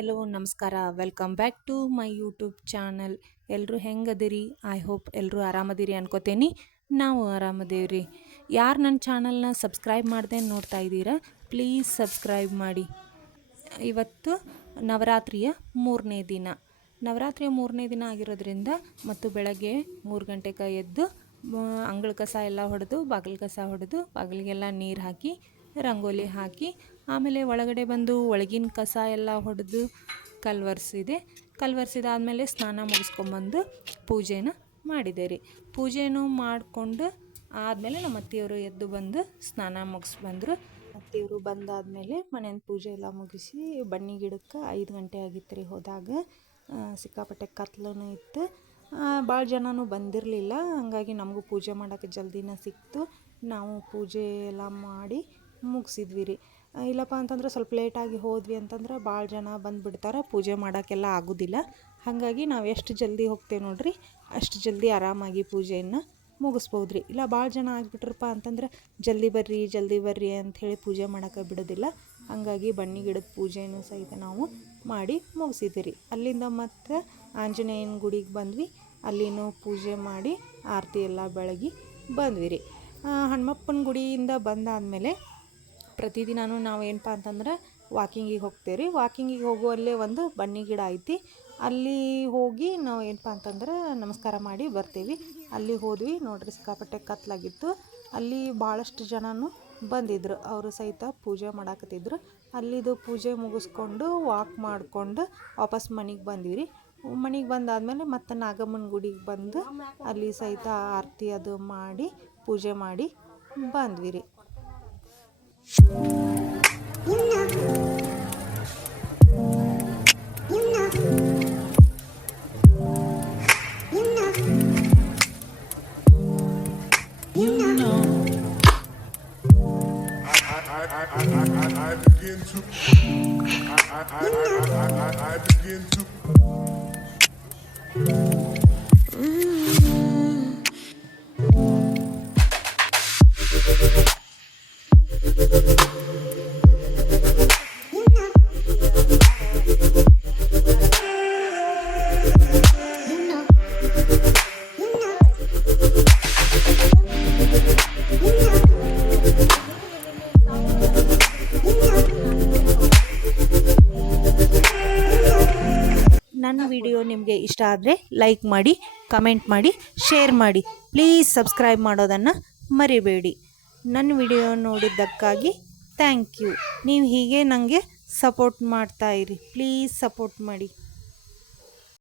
Hello, ನಮಸ್ಕಾರ. Welcome back to my YouTube channel ಎಲ್ಲರೂ ಹೆಂಗದಿರಿ? ಐ ಹೋಪ್ ಎಲ್ಲರೂ ಆರಾಮದಿರಿ ಅನ್ಕೋತೇನೆ. ನಾವು ಆರಾಮದೇವ್ರಿ. ಯಾರು ನನ್ನ ಚಾನಲ್ನ ಸಬ್ಸ್ಕ್ರೈಬ್ ಮಾಡ್ದೆ ನೋಡ್ತಾ ಇದ್ದೀರಾ? ಪ್ಲೀಸ್ ಸಬ್ಸ್ಕ್ರೈಬ್ ಮಾಡಿ. ಇವತ್ತು ನವರಾತ್ರಿಯ ಮೂರನೇ ದಿನ. ನವರಾತ್ರಿಯ ಮೂರನೇ ದಿನ ಆಗಿರೋದ್ರಿಂದ ಮತ್ತು ಬೆಳಗ್ಗೆ ಮೂರು ಗಂಟೆಗೆ ಎದ್ದು ಅಂಗಳ ಕಸ ಎಲ್ಲ ಹೊಡೆದು, ಬಾಗಿಲು ಕಸ ಹೊಡೆದು, ಬಾಗಿಲಿಗೆಲ್ಲ ನೀರು ಹಾಕಿ ರಂಗೋಲಿ ಹಾಕಿ ಆಮೇಲೆ ಒಳಗಡೆ ಬಂದು ಒಳಗಿನ ಕಸ ಎಲ್ಲ ಹೊಡೆದು ಕಲ್ವರ್ಸಿದೆ. ಕಲ್ವರ್ಸಿದಾದಮೇಲೆ ಸ್ನಾನ ಮುಗಿಸ್ಕೊಂಬಂದು ಪೂಜೆನ ಮಾಡಿದೆ ರೀ ಪೂಜೆನೂ ಮಾಡಿಕೊಂಡು ಆದಮೇಲೆ ನಮ್ಮ ಅತ್ತೆಯವರು ಎದ್ದು ಬಂದು ಸ್ನಾನ ಮುಗಿಸ್ ಬಂದರು. ಅತ್ತೆಯವರು ಬಂದಾದಮೇಲೆ ಮನೆಯಿಂದ ಪೂಜೆ ಎಲ್ಲ ಮುಗಿಸಿ ಬನ್ನಿ ಗಿಡಕ್ಕೆ ಐದು ಗಂಟೆ ಆಗಿತ್ತು ರೀ ಹೋದಾಗ. ಸಿಕ್ಕಾಪಟ್ಟೆ ಕತ್ಲೂ ಇತ್ತು. ಭಾಳ ಜನನೂ ಬಂದಿರಲಿಲ್ಲ. ಹಾಗಾಗಿ ನಮಗೂ ಪೂಜೆ ಮಾಡೋಕ್ಕೆ ಜಲ್ದಿನ ಸಿಕ್ತು. ನಾವು ಪೂಜೆ ಎಲ್ಲ ಮಾಡಿ ಮುಗಿಸಿದ್ವಿ ರೀ ಇಲ್ಲಪ್ಪ ಅಂತಂದ್ರೆ ಸ್ವಲ್ಪ ಲೇಟಾಗಿ ಹೋದ್ವಿ ಅಂತಂದ್ರೆ ಭಾಳ ಜನ ಬಂದುಬಿಡ್ತಾರೆ, ಪೂಜೆ ಮಾಡೋಕ್ಕೆಲ್ಲ ಆಗೋದಿಲ್ಲ. ಹಾಗಾಗಿ ನಾವು ಎಷ್ಟು ಜಲ್ದಿ ಹೋಗ್ತೇವೆ ನೋಡ್ರಿ, ಅಷ್ಟು ಜಲ್ದಿ ಆರಾಮಾಗಿ ಪೂಜೆಯನ್ನು ಮುಗಿಸ್ಬೋದು ರೀ ಇಲ್ಲ ಭಾಳ ಜನ ಆಗಿಬಿಟ್ರಪ್ಪ ಅಂತಂದ್ರೆ ಜಲ್ದಿ ಬರ್ರಿ ಜಲ್ದಿ ಬರ್ರಿ ಅಂಥೇಳಿ ಪೂಜೆ ಮಾಡೋಕ್ಕೆ ಬಿಡೋದಿಲ್ಲ. ಹಾಗಾಗಿ ಬನ್ನಿ ಗಿಡದ ಪೂಜೆಯನ್ನು ಸಹಿತ ನಾವು ಮಾಡಿ ಮುಗಿಸಿದ್ವಿ ರೀ ಅಲ್ಲಿಂದ ಮತ್ತೆ ಆಂಜನೇಯನ ಗುಡಿಗೆ ಬಂದ್ವಿ. ಅಲ್ಲಿನೂ ಪೂಜೆ ಮಾಡಿ, ಆರತಿ ಎಲ್ಲ ಬೆಳಗಿ ಬಂದ್ವಿ ರೀ ಹನುಮಪ್ಪನ ಗುಡಿಯಿಂದ ಬಂದಾದಮೇಲೆ ಪ್ರತಿದಿನವೂ ನಾವು ಏನಪ್ಪ ಅಂತಂದ್ರೆ ವಾಕಿಂಗಿಗೆ ಹೋಗ್ತೇವೆ ರೀ. ವಾಕಿಂಗಿಗೆ ಹೋಗುವಲ್ಲೇ ಒಂದು ಬನ್ನಿ ಗಿಡ ಐತಿ. ಅಲ್ಲಿ ಹೋಗಿ ನಾವು ಏನಪ್ಪ ಅಂತಂದ್ರೆ ನಮಸ್ಕಾರ ಮಾಡಿ ಬರ್ತೀವಿ. ಅಲ್ಲಿ ಹೋದ್ವಿ, ನೋಡ್ರಿ ಸಿಕ್ಕಾಪಟ್ಟೆ ಕತ್ಲಾಗಿತ್ತು. ಅಲ್ಲಿ ಭಾಳಷ್ಟು ಜನನು ಬಂದಿದ್ರು. ಅವರು ಸಹಿತ ಪೂಜೆ ಮಾಡಾಕತ್ತಿದ್ರು. ಅಲ್ಲಿದು ಪೂಜೆ ಮುಗಿಸ್ಕೊಂಡು ವಾಕ್ ಮಾಡಿಕೊಂಡು ವಾಪಸ್ ಮನೆಗೆ ಬಂದ್ವಿ ರೀ. ಮನೆಗೆ ಬಂದಾದಮೇಲೆ ಮತ್ತೆ ನಾಗಮ್ಮನ ಗುಡಿಗೆ ಬಂದು ಅಲ್ಲಿ ಸಹಿತ ಆರತಿ ಅದು ಮಾಡಿ ಪೂಜೆ ಮಾಡಿ ಬಂದ್ವಿ ರೀ. I begin to. I begin to. ನನ್ನ ವಿಡಿಯೋ ನಿಮಗೆ ಇಷ್ಟ ಆದರೆ ಲೈಕ್ ಮಾಡಿ ಕಮೆಂಟ್ ಮಾಡಿ ಶೇರ್ ಮಾಡಿ. ಪ್ಲೀಸ್ ಸಬ್ಸ್ಕ್ರೈಬ್ ಮಾಡೋದನ್ನು ಮರಿಬೇಡಿ. ನನ್ನ ವಿಡಿಯೋ ನೋಡಿದ್ದಕ್ಕಾಗಿ ಥ್ಯಾಂಕ್ ಯು ನೀವು ಹೀಗೆ ನನಗೆ ಸಪೋರ್ಟ್ ಮಾಡ್ತಾ ಇರಿ. ಪ್ಲೀಸ್ ಸಪೋರ್ಟ್ ಮಾಡಿ.